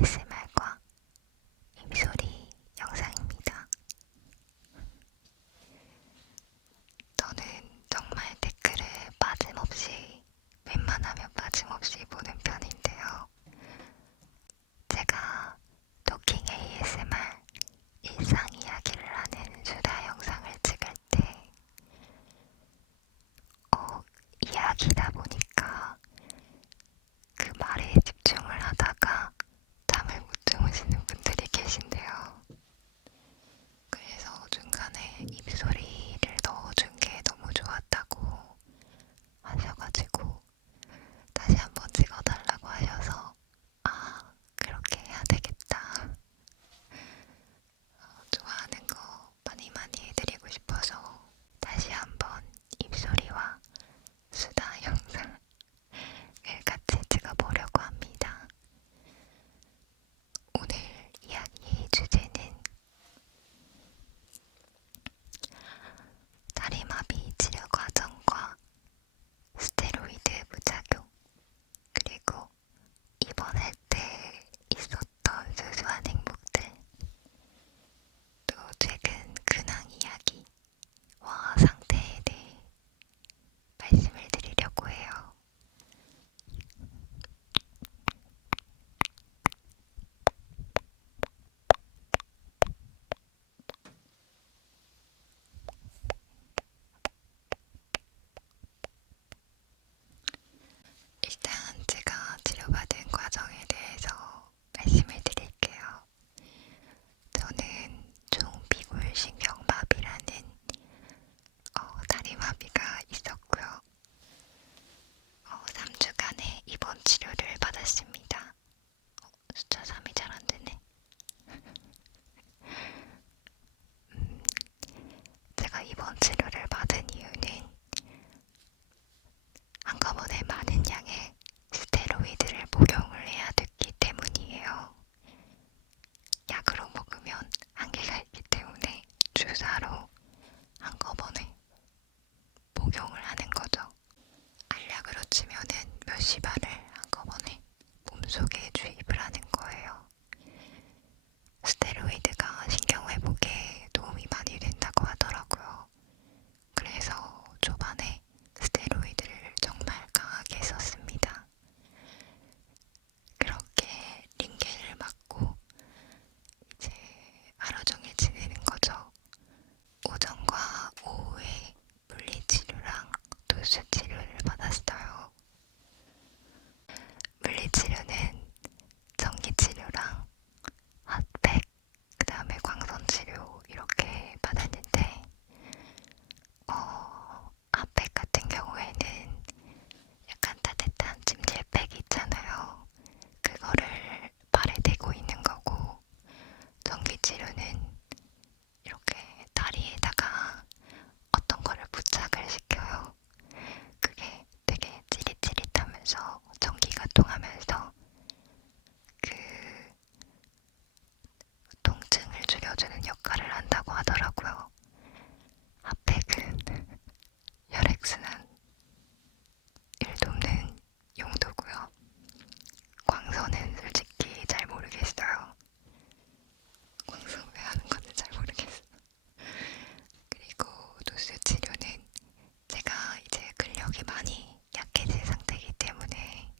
ASMR과 입소리 영상입니다. 저는 정말 댓글을 웬만하면 빠짐없이 보는 편인데요. 제가 토킹 ASMR 일상 이야기를 하는 수다 영상을 찍을 때 이야기다 보니까 그 말에 집중을 하다가 잠을 못 주무시는 분들이 계신데요. 그래서 중간에 입소리를 넣어준 게 너무 좋았다고 하셔가지고 다시 한번 찍어달라고 하셔서 그렇게 해야 되겠다. 좋아하는 거 많이 해드리고 싶어서 다시 한번 입소리와 수다 영상을 같이 찍어보려고 합니다. 오늘 이야기 주제는 다리마비 치료 과정과 스테로이드 부작용, 그리고 입원할 때 있었던 소소한 행복들, 또 최근 근황 이야기와 상태에 대해 말씀을 드리려고 해요. 일단 제가 치료받은 과정에 대해서 말씀을 드릴게요. 저는 종비골신경마비라는 다리마비가 있었고요. 3주간의 입원 치료를 받았습니다. 숫자 3이 잘 안 되네. 제가 입원 치료를 받은 이유는 한꺼번에 많은 양의 스테로이드를 복용을 해야 됐기 때문이에요. 약으로 먹으면 한계가 있기 때문에 주사로 한꺼번에 복용을 하는 거죠. 알약으로 치면은 몇십 알을 한꺼번에 몸속에 주입을 하는 거예요. 스테로이드가 신경회복에 도움이 많이 된다고 하더라고요. 그래서 초반에 스테로이드를 정말 강하게 썼습니다. 그렇게 링겔을 맞고 이제 하루 종일 지내는 거죠. 오전과 오후에 물리치료랑 도수치료를 받았어요. 물리치료는 전기치료랑 핫팩, 그 다음에 광선치료 이렇게 받았는데 핫팩 같은 경우에는 약간 따뜻한 찜질팩 있잖아요. 그거를 발에 대고 있는 거고, 전기치료는 이렇게 다리에다가 어떤 거를 부착을 시켜요. 그게 되게 찌릿찌릿하면서 전기가 통하면서 그 통증을 줄여주는 역할을 한다고 하더라고요. 핫팩은 혈액순환 일 돕는 용도고요. 광선은 솔직히 잘 모르겠어요. 광선 왜 하는 건지 잘 모르겠어요. 그리고 도수 치료는 제가 이제 근력이 많이 약해진 상태이기 때문에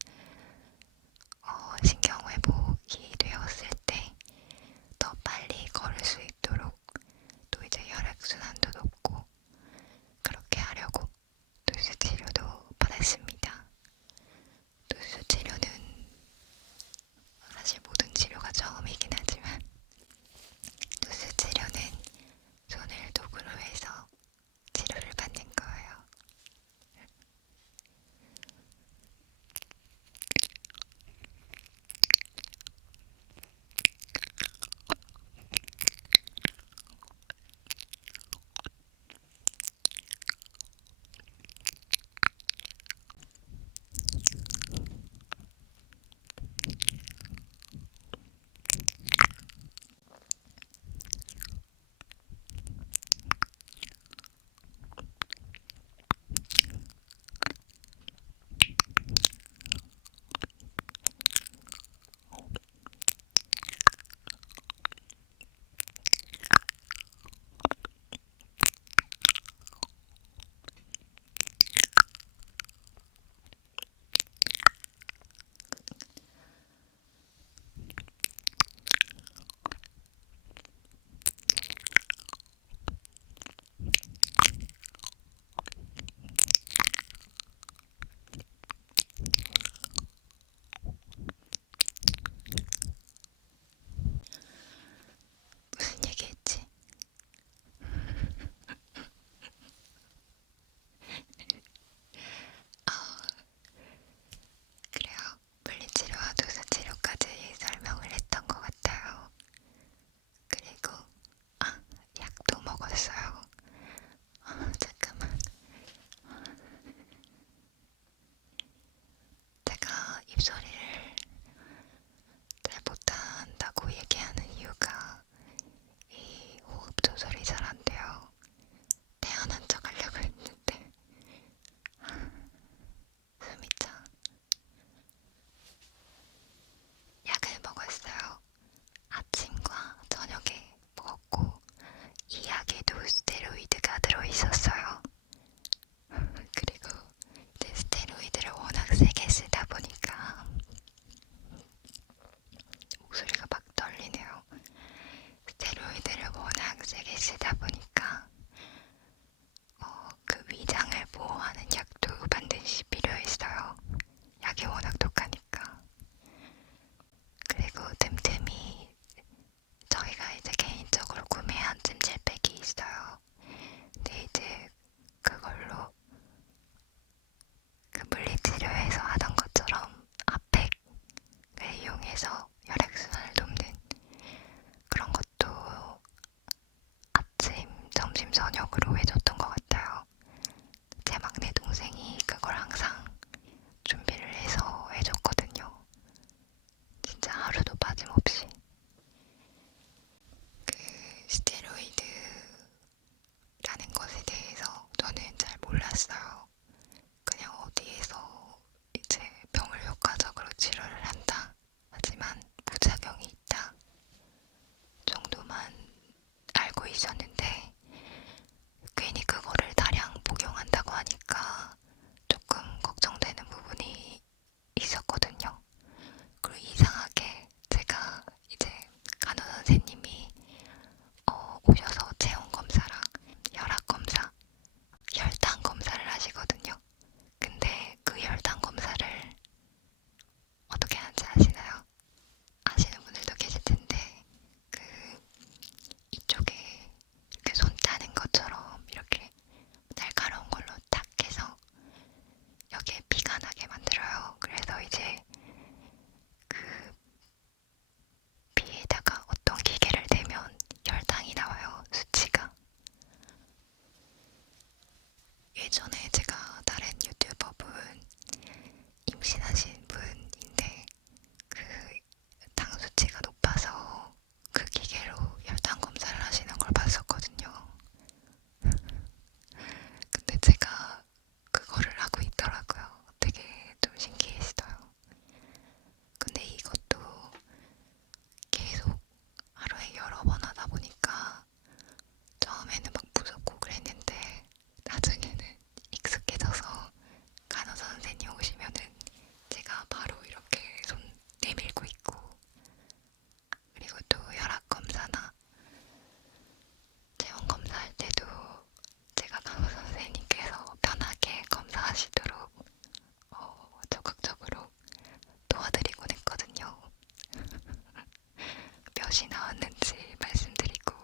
무엇이 나왔는지 말씀드리고,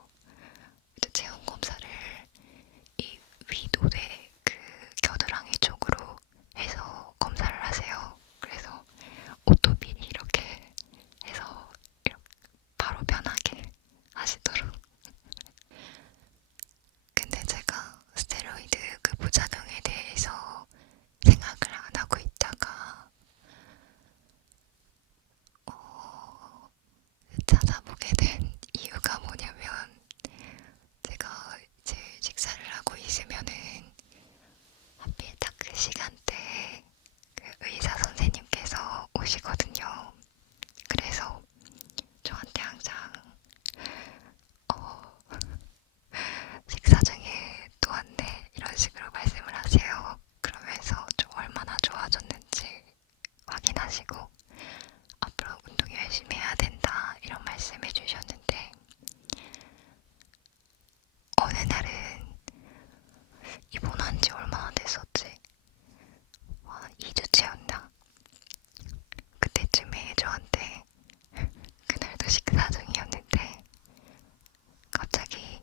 이제 체온 검사를 이 위도대 그 겨드랑이 쪽으로 해서 검사를 하세요. 그래서 옷도 미리 이렇게 해서 이렇게 바로 편하게 하시도록. 근데 제가 스테로이드 그 부작용에 대해서 생각을 안 하고 있다가 찾아보게 된 이유가 뭐냐면, 제가 이제 식사를 하고 있으면은 하필 딱 그 시간대에 그 의사 선생님께서 오시거든요. 그래서 저한테 항상 어, 식사 중에 또 왔네 이런 식으로 말씀을 하세요. 그러면서 좀 얼마나 좋아졌는지 확인하시고 앞으로 운동 열심히 해야 된다 이런 말씀해 주셨는데, 어느 날은 입원한 지 얼마나 됐었지? 한 2주째였나? 그때쯤에 저한테 그날도 식사 중이었는데 갑자기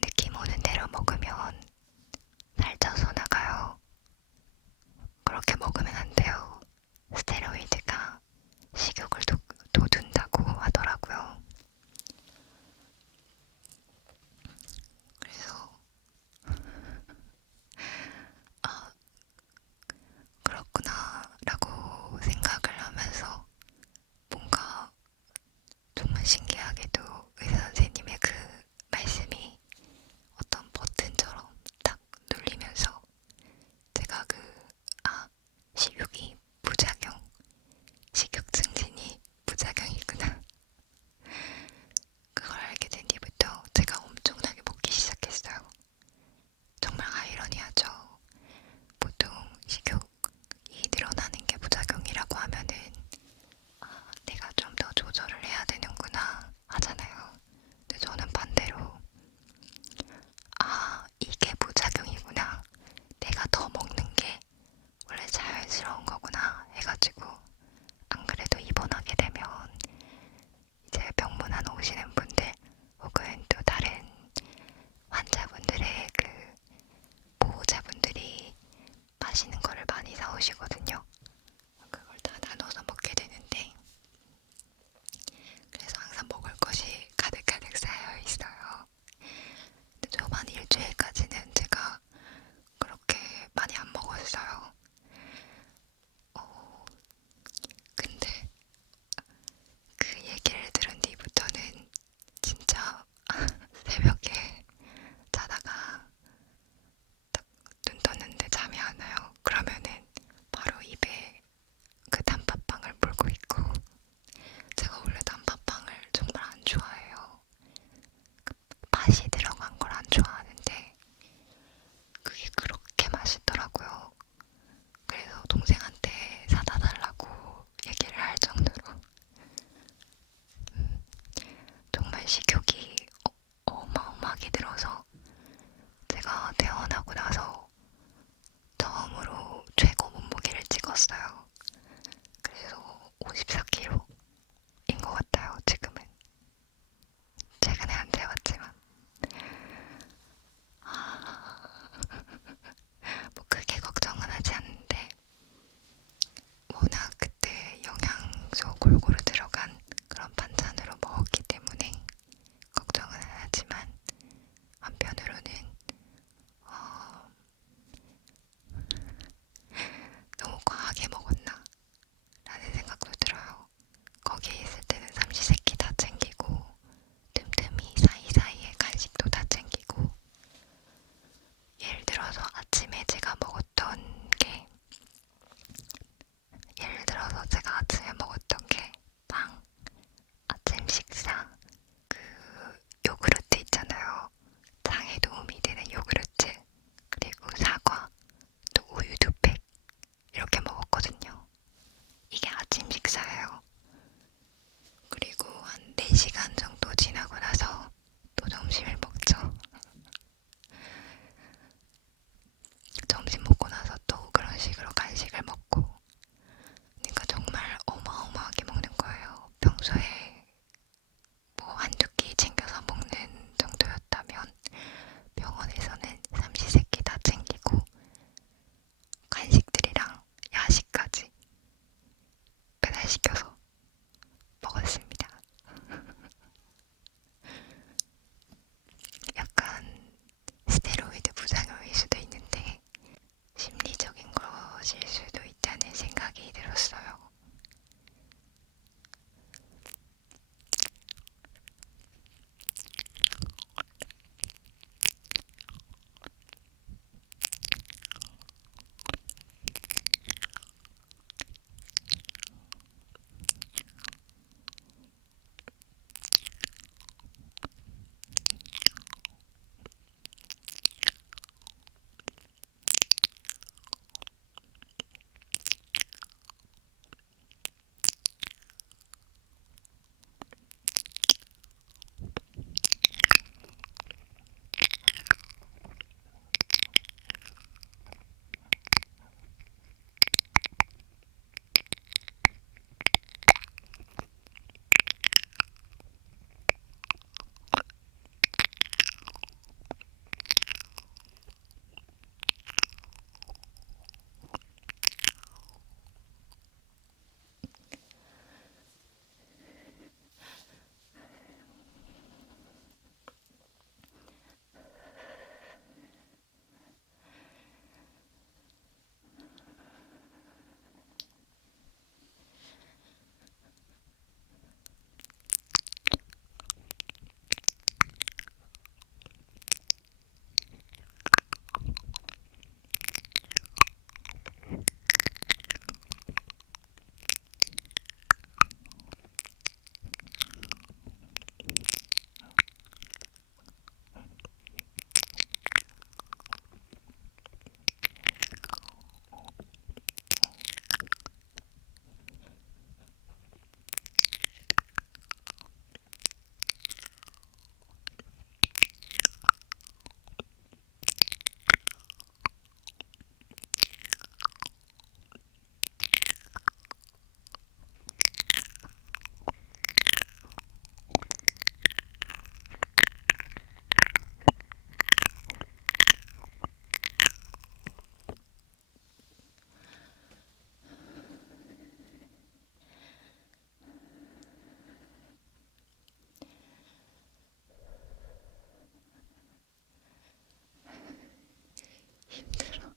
느낌 오는 대로 먹으면 살쪄서 나가요. 그렇게 먹으면 안 돼요. 스테로이드가 식욕을 돋운다고 하더라고요. 배달시켜서 먹었습니다. 약간 스테로이드 부작용일 수도 있는데 심리적인 것일 수도 있다는 생각이 들었어요. 힘들어.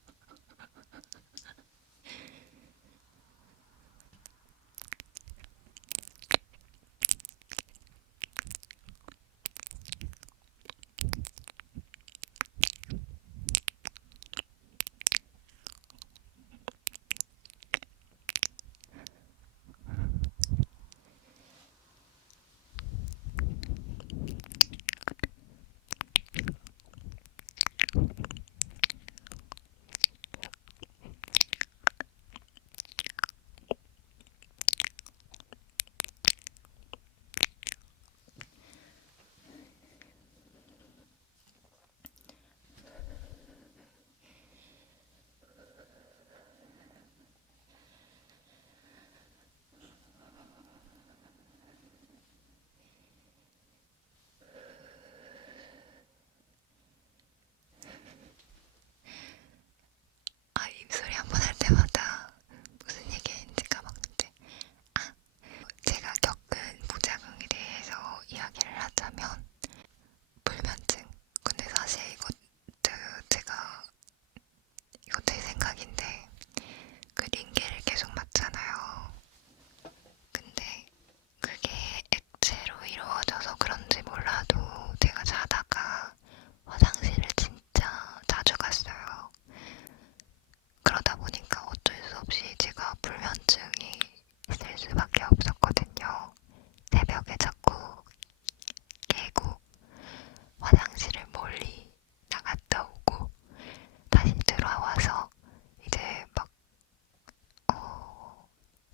아, 입소리 한 번 할 때마다 무슨 얘기했는지 까먹는데. 아, 제가 겪은 부작용에 대해서 이야기를 하자면 불면증. 근데 사실 제가 이거 제 생각인데 그 링겔을 계속 맞잖아요. 근데 그게 액체로 이루어져서 그런지 몰라도 제가 자다가 화장실을 진짜 자주 갔어요. 그러다 보니까 어쩔 수 없이 제가 불면증이 있을 수밖에 없었거든요. 새벽에 자꾸 깨고 화장실을 멀리 나갔다 오고 다시 들어와서 이제 막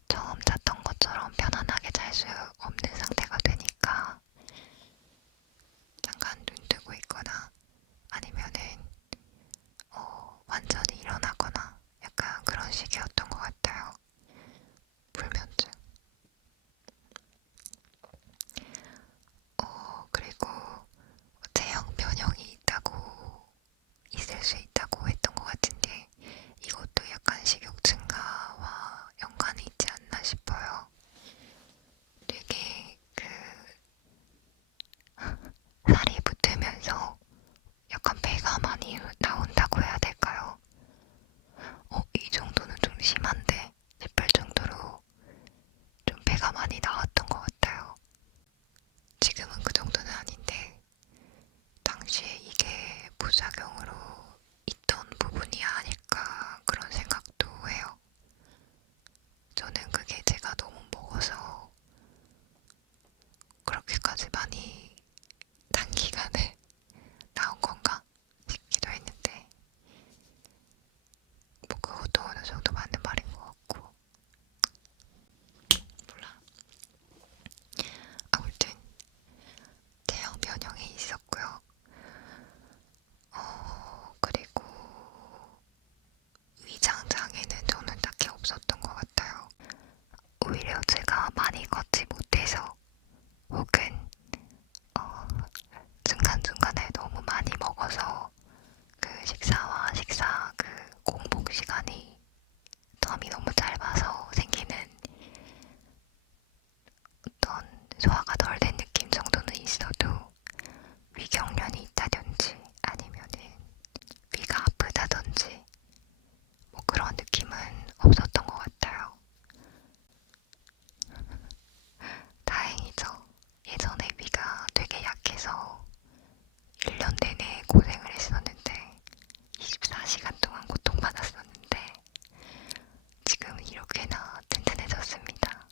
처음 잤던 것처럼 편안하게 잘 수 없는 상태가 되니까 잠깐 눈 뜨고 있거나 아니면은 완전히 일어나거나 약간 그런 식이었던 것 같아요. 불면증. 그리고 체형 변형이 있을 수 있다고 했던 것 같은데 이것도 약간 식욕 증가와 연관이 있지 않나 싶어요. 피가 많이 나왔던 것 같아요. 지금은 그 정도는 아닌데 당시에 이게 부작용으로 있던 부분이 아닐까 그런 생각도 해요. 저는 그게 제가 너무 먹어서 그렇게까지 많이 단기간에 나온 건가 싶기도 했는데 뭐 그것도 어느 정도 맞는 말인 것 같고 몰라. 아무튼 제형 변형이 있었고요. 그리고 위장 장애는 저는 딱히 없었던 것 같아요. 오히려 제가 많이 걷지 못해서 혹은 중간중간에 너무 많이 먹어서 그 식사와 식사 그 공복 시간이 텀이 너무 짧아서 생기는 어떤 소화가 덜 된 느낌 정도는 있어도 위경련이 있다든지 아니면은 위가 아프다든지 뭐 그런 느낌은 없었던 것 같아요. 다행이죠. 예전에 위가 되게 약해서 1년 내내 고생을 했었는데 24시간 동안 고통받았었는데 지금은 이렇게나 튼튼해졌습니다.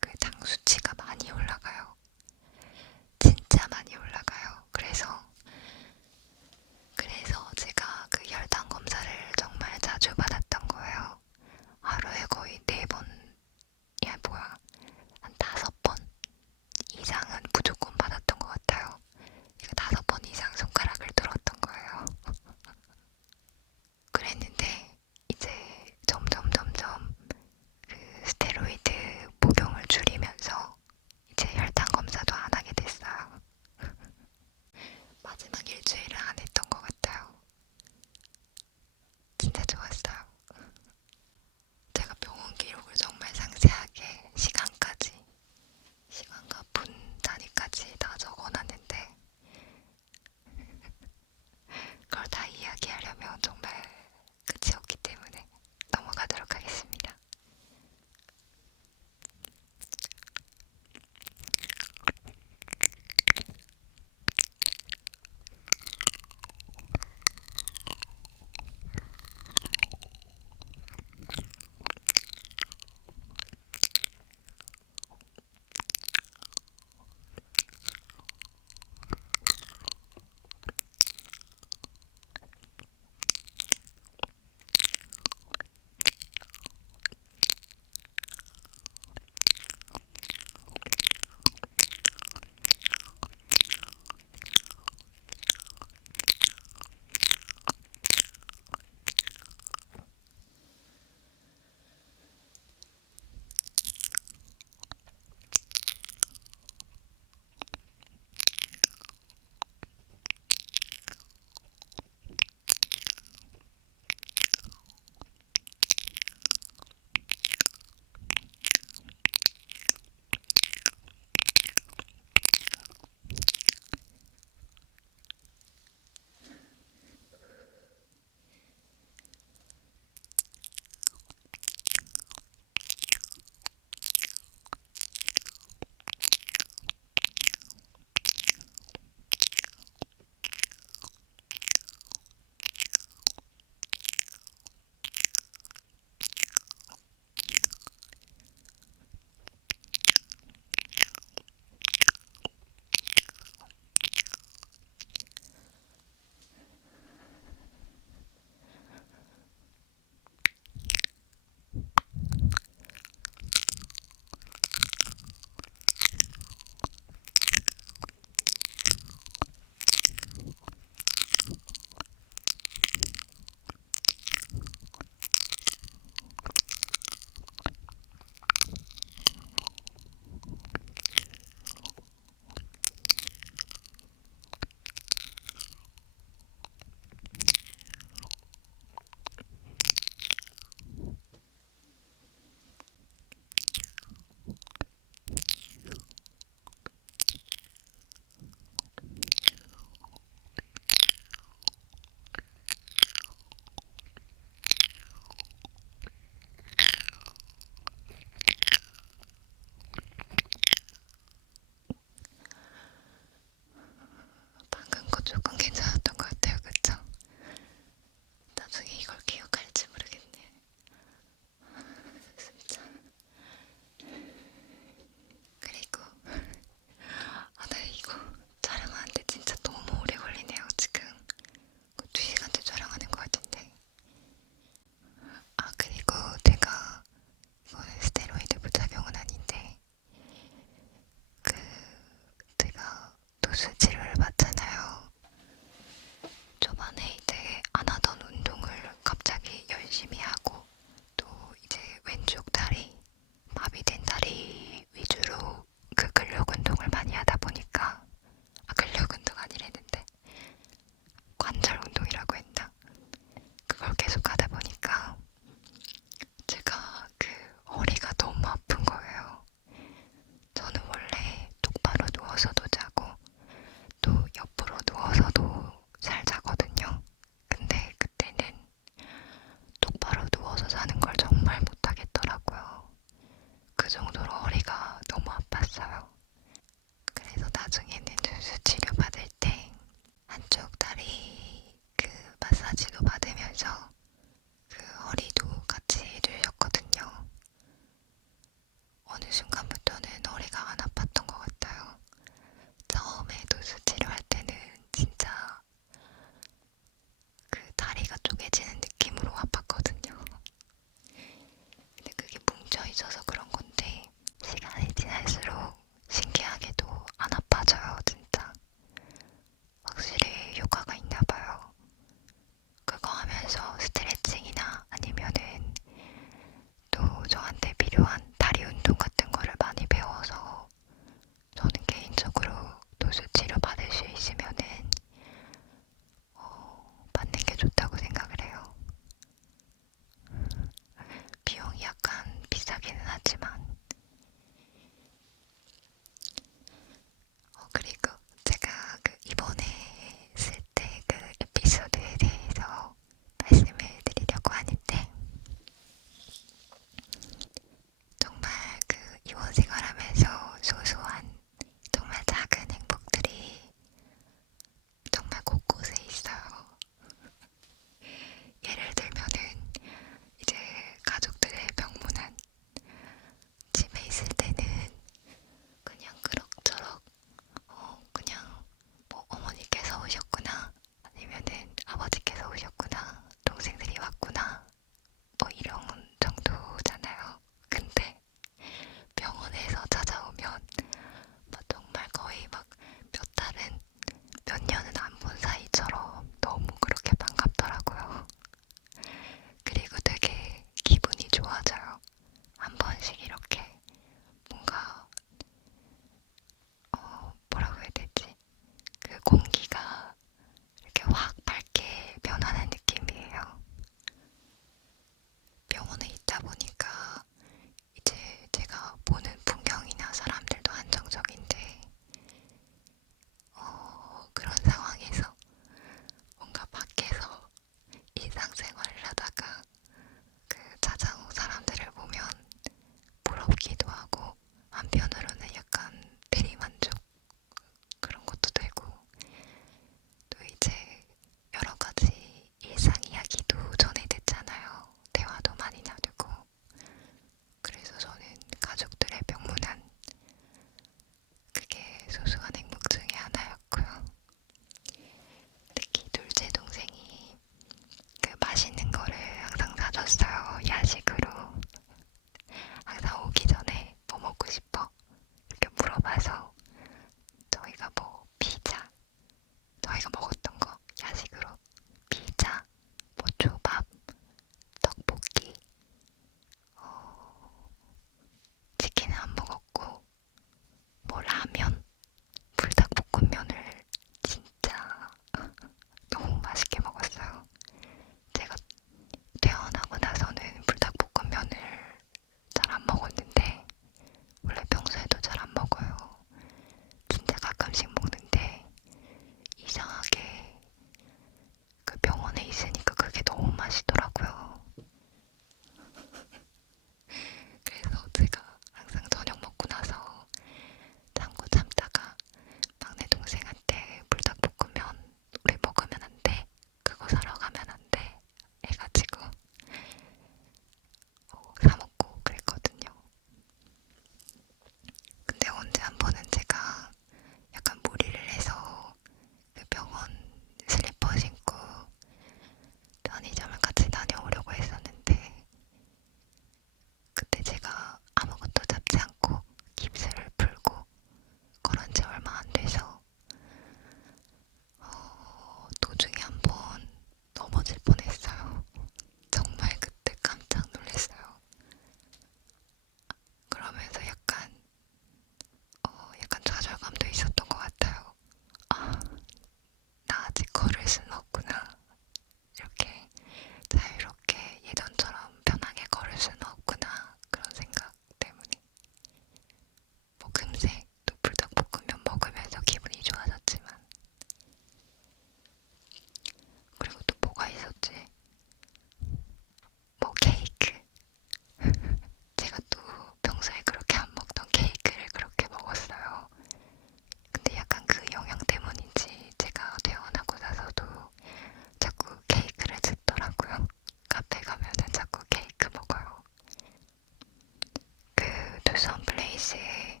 뷰선 플레이스에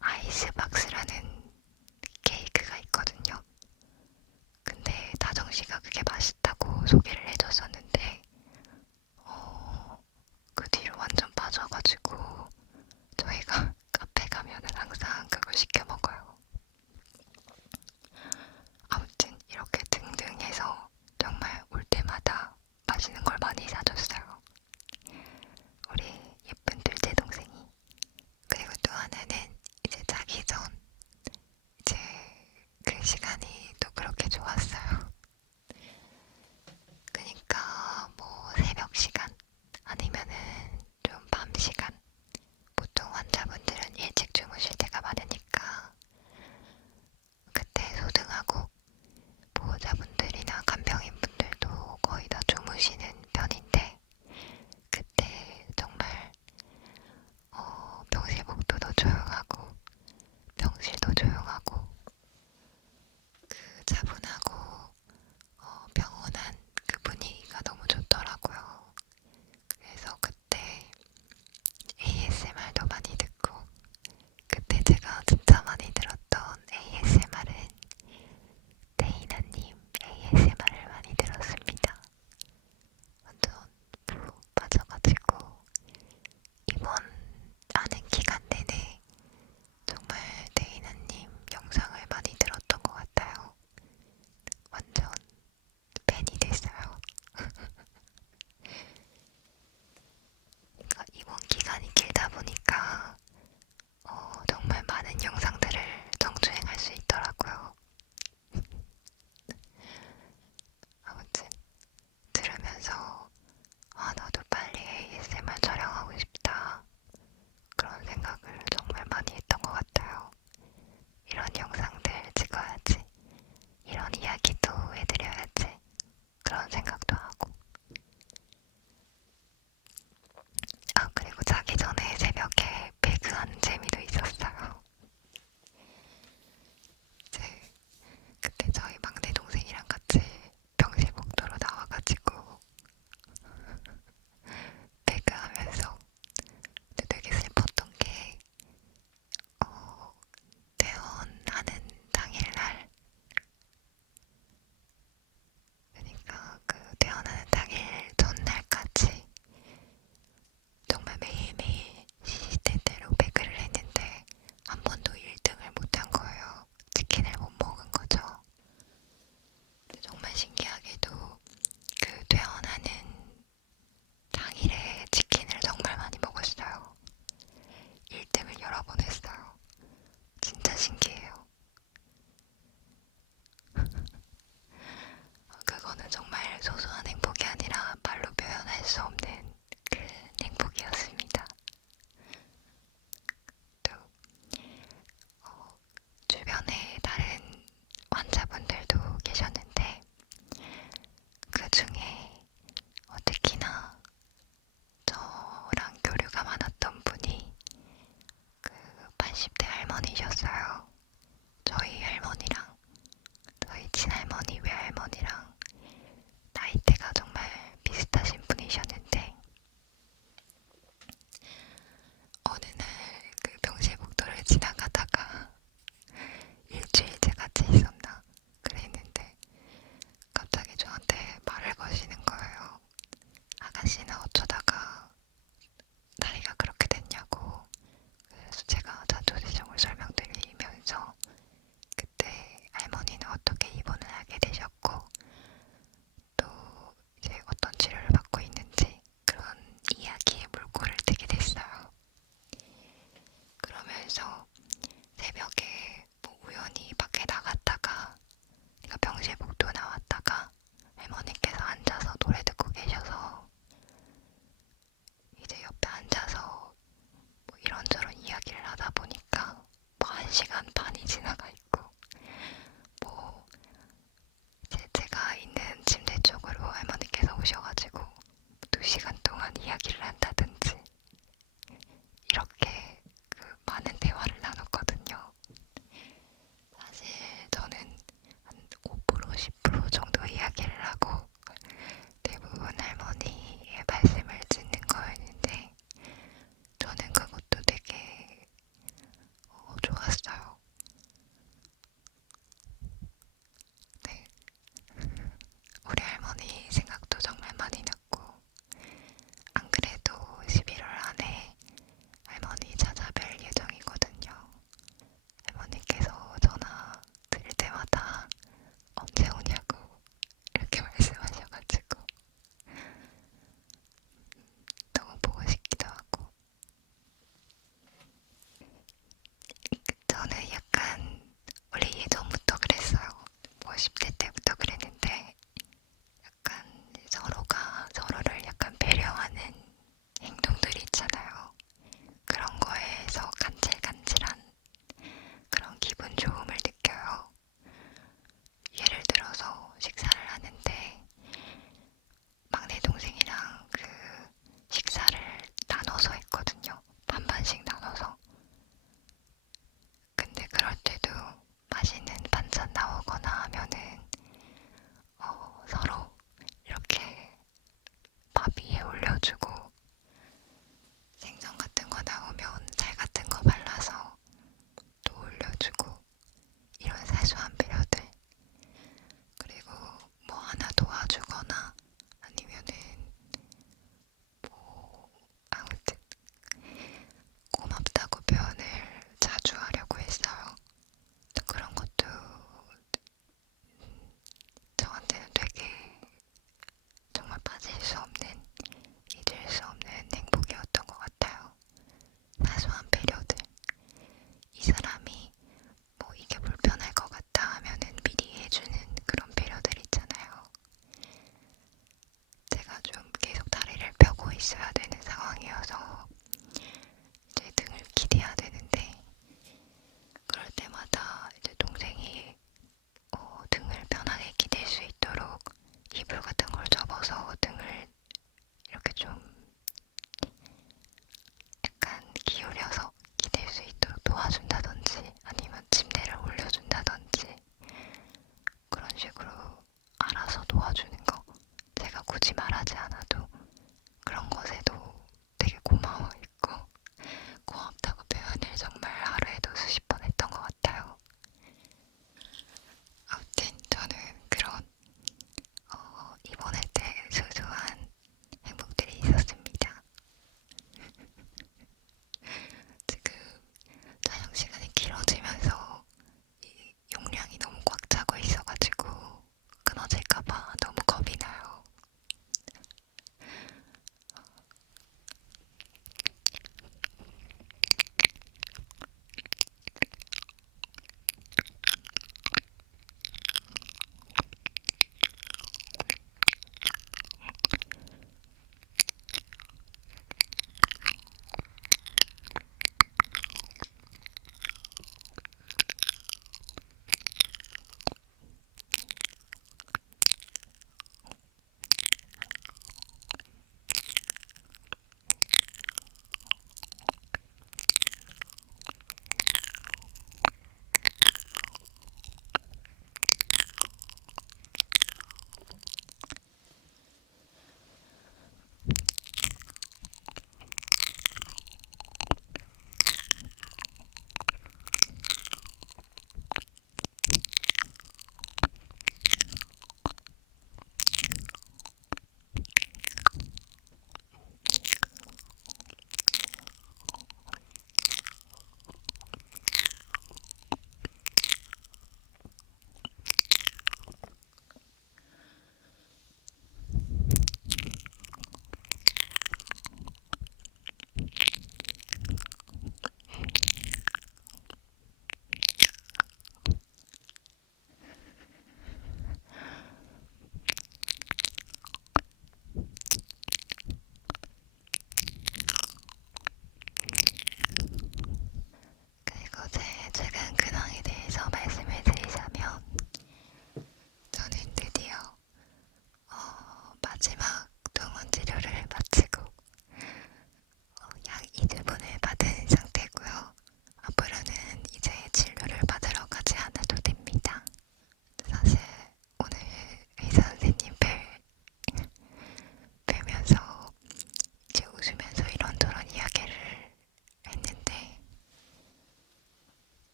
아이스박스라는 케이크가 있거든요. 근데 다정씨가 그게 맛있다고 소개를 해줬었는데 그 뒤로 완전 빠져가지고 저희가 카페 가면은 항상 그걸 시켜 먹어요. 아무튼 이렇게 등등해서 정말 올 때마다 맛있는 걸 많이 사줬어요. 우리 예쁜 둘째 동생이. 그리고 또 하나는 이제 자기 전 이제 그 시간이 또 그렇게 좋았어요. 그니까 뭐 새벽 시간 아니면은 좀 밤 시간. 보통 환자분들은 일찍 주무실 때가 많으니까 그때 소등하고 보호자분들이나 간병인분들도 거의 다 주무시는 편인데 그때 정말 병실복도도 조용하고 병실도 조용하고 그 차분하고 평온한 그 분위기가 너무 좋더라고요. 그래서 그때 ASMR도 많이 듣고 그때 제가 진짜 많이 들었던 ASMR은 데이나님 ASMR을 많이 들었습니다. 완전 푹 빠져가지고 이번 아는 기간 내내 정말 데이나님 영상을 많이 들었던 것 같아요. 완전 팬이 됐어요. 그러니까 이번 기간이 길다 보니까 정말 많은 영상들을 정주행할 수 있더라고요. 아무튼 들으면서 나도 빨리 ASMR 촬영하고 싶다. 그런 생각을 정말 많이 했던 것 같아요. 이런 영상들 찍어야지. 이런 이야기도 해드려야지. 그런 생각도 하고. 그리고 자기 전에 새벽에 배그하는 재미도 있었어요. 이제 그때 저희 막내 동생이랑 같이 병실복도로 나와가지고 배그하면서 근데 되게 슬펐던 게 퇴원하는 당일날 그러니까 그 퇴원하는 당일 전날까지 정말 매일매일 시시때때로 배그를 했는데 한 번도 1등을 못한 거예요. 치킨을 못 먹은 거죠. 근데 정말 신기하게도 그 퇴원하는 당일에 치킨을 정말 많이 먹었어요. 1등을 여러 번 했어요. 진짜 신기해요. 그거는 정말 소소한 행복이 아니라 말로 표현할 수 없는 큰 행복이었습니다. 또 주변에 다른 환자분들도 계셨는데 그 중에 특히나 저랑 교류가 많았던 분이 그 80대 할머니셨어요. 저희 할머니랑 저희 친할머니 외할머니랑 나이대가 정말 비슷하신 분이셨는데 어느 날 그 병실복도를 지나가다가 일주일째 같이 있었나 그랬는데 갑자기 저한테 말을 거시는 거예요. 아가씨는 어쩌다가 다리가 그렇게 됐냐고. 그래서 제가 자초지종을 설명드리면서 그때 할머니는 어떻게 입원을 하게 되셨고 또 이제 어떤 치료를 받고 있는지 그런 이야기에 물꼬를 트게 됐어요. 그러면서 새벽에 뭐 우연히 밖에 나갔다가 그러니까 병실복도 나왔다가 할머니께서 앉아서 노래 듣고 계셔서 이제 옆에 앉아서 뭐 이런저런 이야기를 하다 보니까 뭐 1시간 반이 지나가 있고 뭐 이제 제가 있는 침대 쪽으로 할머니께서 오셔가지고 2시간 동안 이야기를 한다든지 이렇게 그 많은 대화를 나눴거든요. 사실 저는 한 5% 10% 정도 이야기를 하고 대부분 할머니의 말씀을 듣는 거였는데 저는 그것도 되게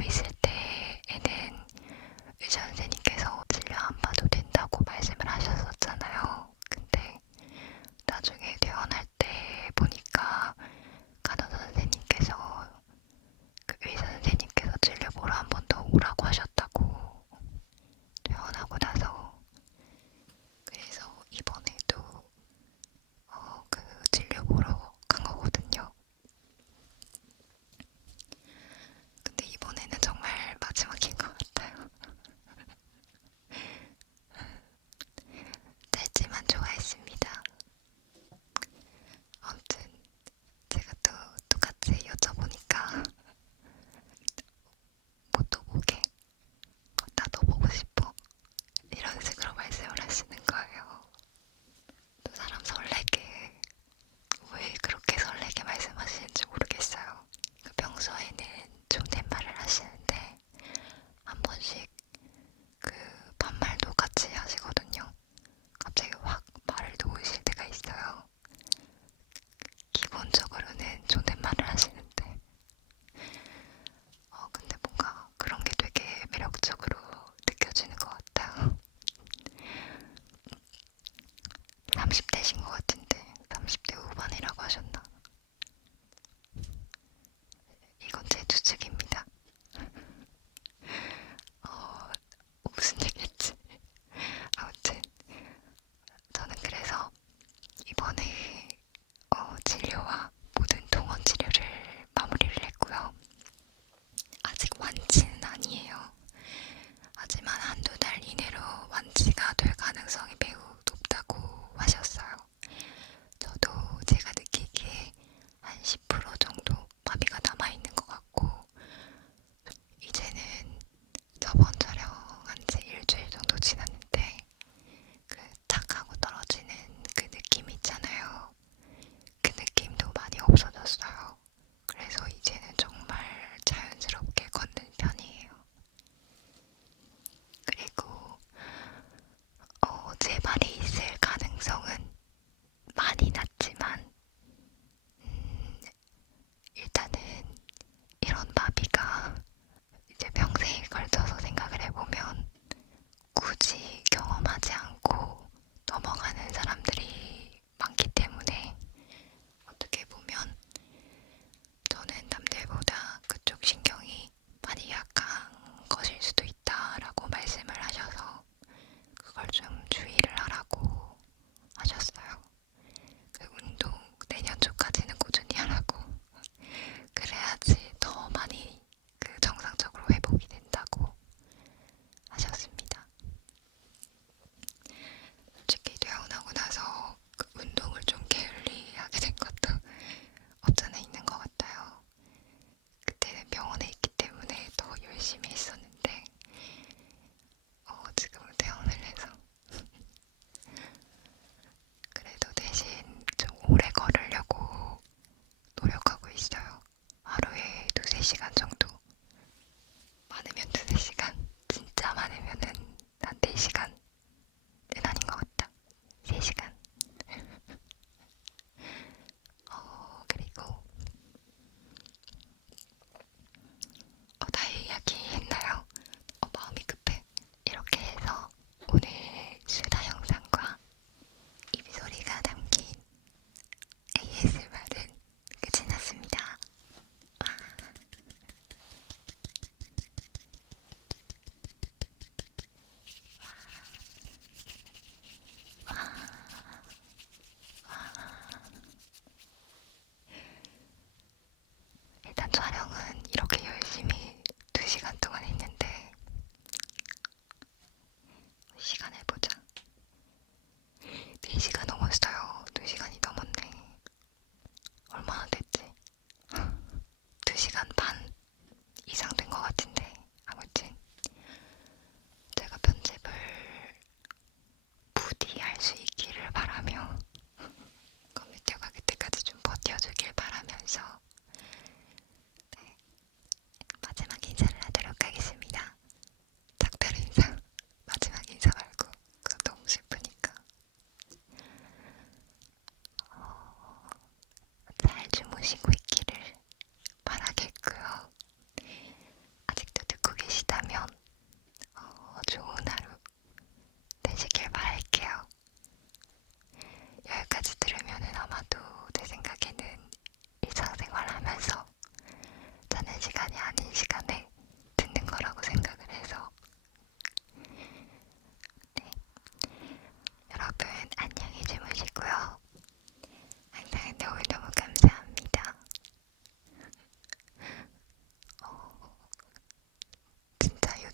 하고 있을 때에는 의사 선생님께서 진료 안 봐도 된다고 말씀을 하셨었잖아요. 근데 나중에 퇴원할 때 보니까 간호사 선생님께서 그 의사 선생님께서 진료 보러 한 번 더 오라고 하셨다고 퇴원하고 나서 그래서 이번에도 그 진료 보러 간 거거든요. 근데 이번에는 정말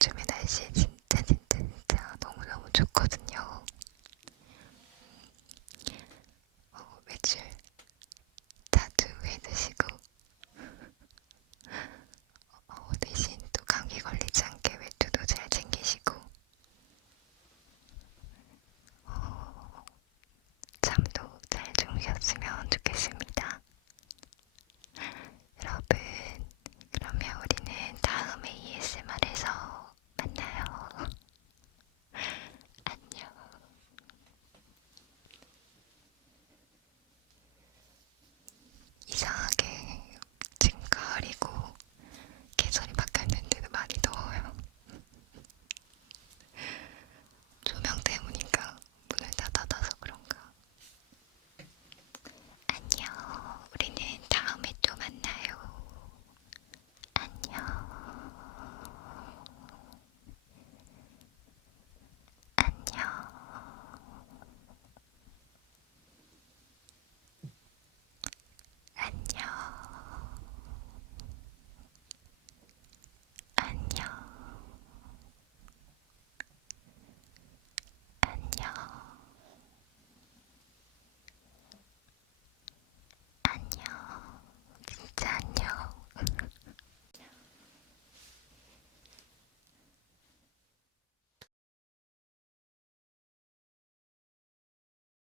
요즘의 날씨지.